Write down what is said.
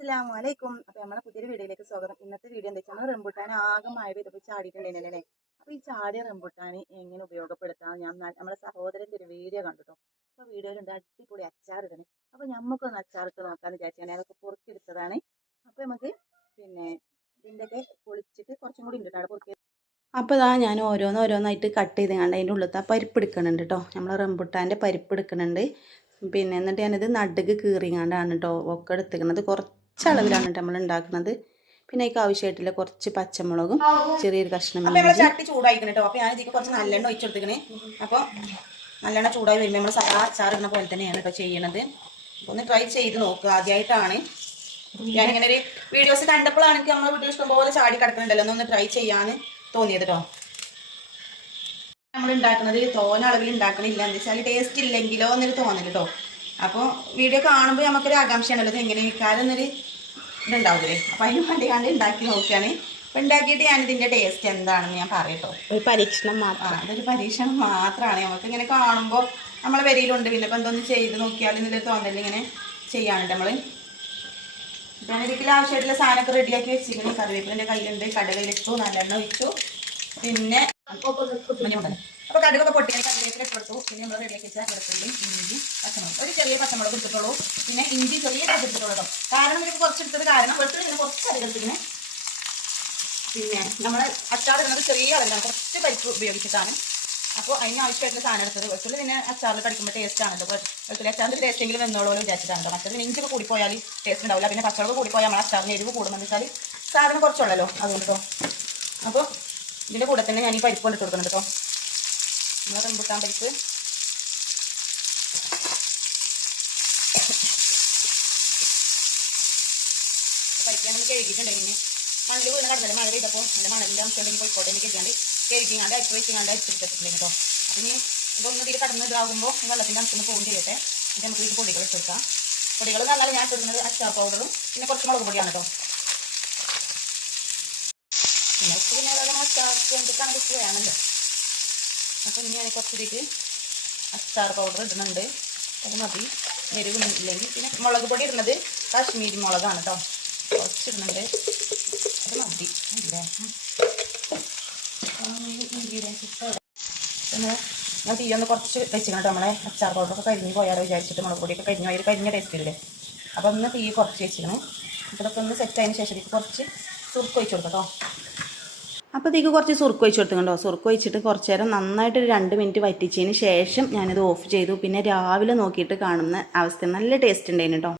അസ്സലാമു അലൈക്കും. അപ്പൊ നമ്മുടെ പുതിയൊരു വീഡിയോയിലേക്ക് സ്വാഗതം. ഇന്നത്തെ വീഡിയോ എന്താ വെച്ചാൽ നമ്മൾ റംബുട്ടാൻ ആകെ മഴ പെയ്തപ്പോൾ ചാടിയിട്ടുണ്ടായിരുന്നല്ലേ അപ്പൊ ഈ ചാടിയ റംബുട്ടാൻ എങ്ങനെ ഉപയോഗപ്പെടുത്താം? ഞാൻ നമ്മുടെ സഹോദരന്റെ ഒരു വീഡിയോ കണ്ടിട്ടോ? അപ്പൊ വീഡിയോയിലുണ്ട് അടിപൊളി അച്ചാർ ഇടണേ അപ്പൊ നമുക്കൊന്ന് അച്ചാറിട്ട് നോക്കാന്ന് വിചാരിച്ചു ഞാൻ അതൊക്കെ പൊറുക്കിയെടുത്തതാണ്. അപ്പൊ നമുക്ക് പിന്നെ ഇതിന്റെ ഒക്കെ പൊളിച്ചിട്ട് കുറച്ചും കൂടി ഉണ്ട് കേട്ടോ പൊറുക്കി അപ്പോൾ ഇതാ ഞാൻ ഓരോന്ന് ഓരോന്നായിട്ട് കട്ട് ചെയ്ത് കണ്ട് അതിന്റെ ഉള്ളിലത്തെ ആ പരിപ്പ് എടുക്കുന്നുണ്ട് കേട്ടോ നമ്മൾ റംബുട്ടാന്റെ പരിപ്പ് എടുക്കുന്നുണ്ട്. പിന്നെ എന്നിട്ട് ഞാനിത് നടുക്ക് കീറിങ്ങാണ്ടാണ് കേട്ടോ ഒക്കെ എടുത്തിരിക്കുന്നത് കുറച്ച് അളവിലാണ് കേട്ടോ നമ്മൾ ഉണ്ടാക്കുന്നത് പിന്നെ അതിക്ക് ആവശ്യമായിട്ടുള്ള കുറച്ച് പച്ചമുളകും ചെറിയൊരു കഷ്ണം ചട്ടി ചൂടായിക്കണം കേട്ടോ അപ്പൊ ഞാൻ ഇതിക്ക് കുറച്ച് നല്ലെണ്ണ ഒഴിച്ചെടുത്തിക്കണേ അപ്പൊ നല്ലെണ്ണ ചൂടായി വരുമ്പോൾ നമ്മൾ സാധാ അച്ചാർ ഇടുന്ന പോലെ തന്നെയാണ് കേട്ടോ ചെയ്യണത്. ഒന്ന് ട്രൈ ചെയ്ത് നോക്കുക ആദ്യമായിട്ടാണ് ഞാനിങ്ങനെ ഒരു വീഡിയോസ് കണ്ടപ്പോഴാണ് എനിക്ക് നമ്മളെ വീട്ടിൽ ഇഷ്ടംപോലെ ചാടി കിടക്കുന്നുണ്ടല്ലോ ഒന്ന് ട്രൈ ചെയ്യാന്ന് തോന്നിയത് കേട്ടോ നമ്മൾ ഉണ്ടാക്കുന്നത് തോന അളവിൽ ഉണ്ടാക്കണില്ല. എന്ന് വെച്ചാൽ ടേസ്റ്റ് ഇല്ലെങ്കിലോ എന്നൊരു തോന്നൽ കേട്ടോ അപ്പോൾ വീഡിയോ കാണുമ്പോൾ നമുക്കൊരു ആകാംക്ഷയാണല്ലോ. ഇത് എങ്ങനെ നിൽക്കാതെന്നൊരു ഇതുണ്ടാവില്ലേ അപ്പം അതിന് വേണ്ടി കണ്ട് ഉണ്ടാക്കി നോക്കുകയാണ്. അപ്പം ഉണ്ടാക്കിയിട്ട് ഞാനിതിന്റെ ടേസ്റ്റ് എന്താണെന്ന് ഞാൻ പറയട്ടോ. ഒരു പരീക്ഷണം ആ അതൊരു പരീക്ഷണം മാത്രമാണ് നമുക്ക് ഇങ്ങനെ കാണുമ്പോൾ നമ്മളെ വരിയിലുണ്ട്. പിന്നെ ഇപ്പം എന്തൊന്ന് ചെയ്ത് നോക്കിയാൽ എന്നൊരു തോന്നലിൽ ഇങ്ങനെ ചെയ്യാനുണ്ട് നമ്മൾ ഞാൻ ഇതിൽ ആവശ്യമായിട്ടുള്ള സാധനമൊക്കെ റെഡിയാക്കി കറിവേപ്പിൽ കറിവേപ്പിലിന്റെ കയ്യിലുണ്ട്. കടകയിലിട്ടു നല്ലെണ്ണ ഒഴിച്ചു. പിന്നെ അപ്പോൾ കടുകൊക്കെ പൊട്ടിയാൽ കറിവേപ്പില ഇട്ടു പിന്നെ നമ്മൾ റെഡിയാക്കി വെച്ചാൽ വെളുത്തുള്ളി ഇഞ്ചി പച്ചമുളക്. ഒരു ചെറിയ പച്ചമുളക് എടുത്തിട്ടുള്ളൂ. പിന്നെ ഇഞ്ചി ചെറിയ എടുത്തിട്ടുള്ളൂ കാരണം ഇതിലേക്ക് കുറച്ച് എടുത്തത് കാരണം വെളുത്തുള്ളി ഇങ്ങനെ കുറച്ച് അധികം എടുത്തിങ്ങനെ പിന്നെ നമ്മൾ അച്ചാർ ഇടുന്നത് ചെറിയ അളവിലാണ്. കുറച്ച് പരിപ്പ് ഉപയോഗിച്ചിട്ടാണ്. അപ്പോൾ അതിന് ആവശ്യമായിട്ടുള്ള സാധനം എടുത്തത്. വെളുത്തുള്ളി പിന്നെ അച്ചാറിൽ കടിക്കുമ്പോൾ ടേസ്റ്റ് ആണല്ലോ വെളുത്തുള്ളി അച്ചാറിന്റെ ടേസ്റ്റ് എങ്കിലും വന്നോളൂ എന്ന് വിചാരിച്ചിട്ടാണ് മറ്റേത് ഇഞ്ചൊക്കെ കൂടിപ്പോയാൽ ടേസ്റ്റ് ഉണ്ടാവില്ല. പിന്നെ പച്ചമുളക് കൂടിപ്പോയാൽ നമ്മൾ അച്ചാറിന് എരിവ് കൂടുമെന്ന് വെച്ചാൽ സാധനം കുറച്ചുള്ളല്ലോ. അതുകൊണ്ട് അപ്പോൾ ഇതിന്റെ കൂടെ തന്നെ ഞാൻ ഈ പരിപ്പ് കൊണ്ടിട്ട് കൊടുക്കുന്നുണ്ട് കേട്ടോ നമ്മൾ റംബുട്ടാൻ പരിപ്പ്? പരിക്കാൻ നമ്മൾ പിന്നെ മണ്ണിൽ വീണ് കിടന്നില്ല മഴ പെയ്തപ്പോൾ എന്റെ മണലിന്റെ അംശമുണ്ടെങ്കിൽ പോയിക്കോട്ടെ എനിക്ക് കഴുകാണ്ട് കഴുകിങ്ങാണ്ട് അരിപ്പ് വെച്ചിങ്ങാണ്ട് അരിച്ചെടുത്തിട്ടുണ്ട് കേട്ടോ. അപ്പം ഇനി ഇതൊന്നും ഇതിൽ കടന്ന് ഇതാകുമ്പോൾ വെള്ളത്തിന്റെ അംശം പോകും ചെയ്യട്ടെ. ഇത് നമുക്ക് ഇത് പൊടികൾ ഇട്ടെടുക്കാം പൊടികൾ എന്ന് പറഞ്ഞാൽ ഞാൻ ഇട്ടിരുന്നത് അച്ചാർ പൗഡറും പിന്നെ കുറച്ച് മുളക് പൊടിയാണ് കേട്ടോ. പിന്നെ ഉപ്പ് പിന്നെ അച്ചാർക്ക് എന്തൊക്കെയാണ് വേണമല്ലോ അപ്പം ഇനി ഞാൻ കുറച്ച് അച്ചാർ പൗഡർ ഇടുന്നുണ്ട്. അത് മതി. എരിവ് പിന്നെ മുളക് പൊടി ഇടുന്നത് കാശ്മീരി മുളകാണ് കേട്ടോ കുറച്ചിടുന്നുണ്ട്. അത് മതി. അല്ലേ ഞാൻ തീ ഒന്ന് കുറച്ച് വെച്ചിക്കണം കേട്ടോ നമ്മളെ അച്ചാർ പൗഡറൊക്കെ കരിഞ്ഞ് പോയാലോ വിചാരിച്ചിട്ട് മുളക് പൊടിയൊക്കെ കരിഞ്ഞു പോയാൽ കരിഞ്ഞ ടേസ്റ്റ് ഇല്ലേ? അപ്പം ഒന്ന് തീ കുറച്ച് വെച്ചിരുന്നു ഇതൊക്കെ ഒന്ന് സെറ്റ് ആയതിന് ശേഷം കുറച്ച് സുർക്ക് ഒഴിച്ച് കൊടുക്കാം കേട്ടോ അപ്പോൾ ഇതിക്ക് കുറച്ച് സുറുക്ക് ഒഴിച്ച് കൊടുത്തുണ്ടോ സുറുക്ക് ഒഴിച്ചിട്ട് കുറച്ച് നേരം നന്നായിട്ട് ഒരു രണ്ട് മിനിറ്റ് വറ്റിച്ചതിന് ശേഷം ഞാനിത് ഓഫ് ചെയ്തു. പിന്നെ രാവിലെ നോക്കിയിട്ട് കാണുന്ന അവസ്ഥ. നല്ല ടേസ്റ്റ് ഉണ്ടായിരുന്നു കേട്ടോ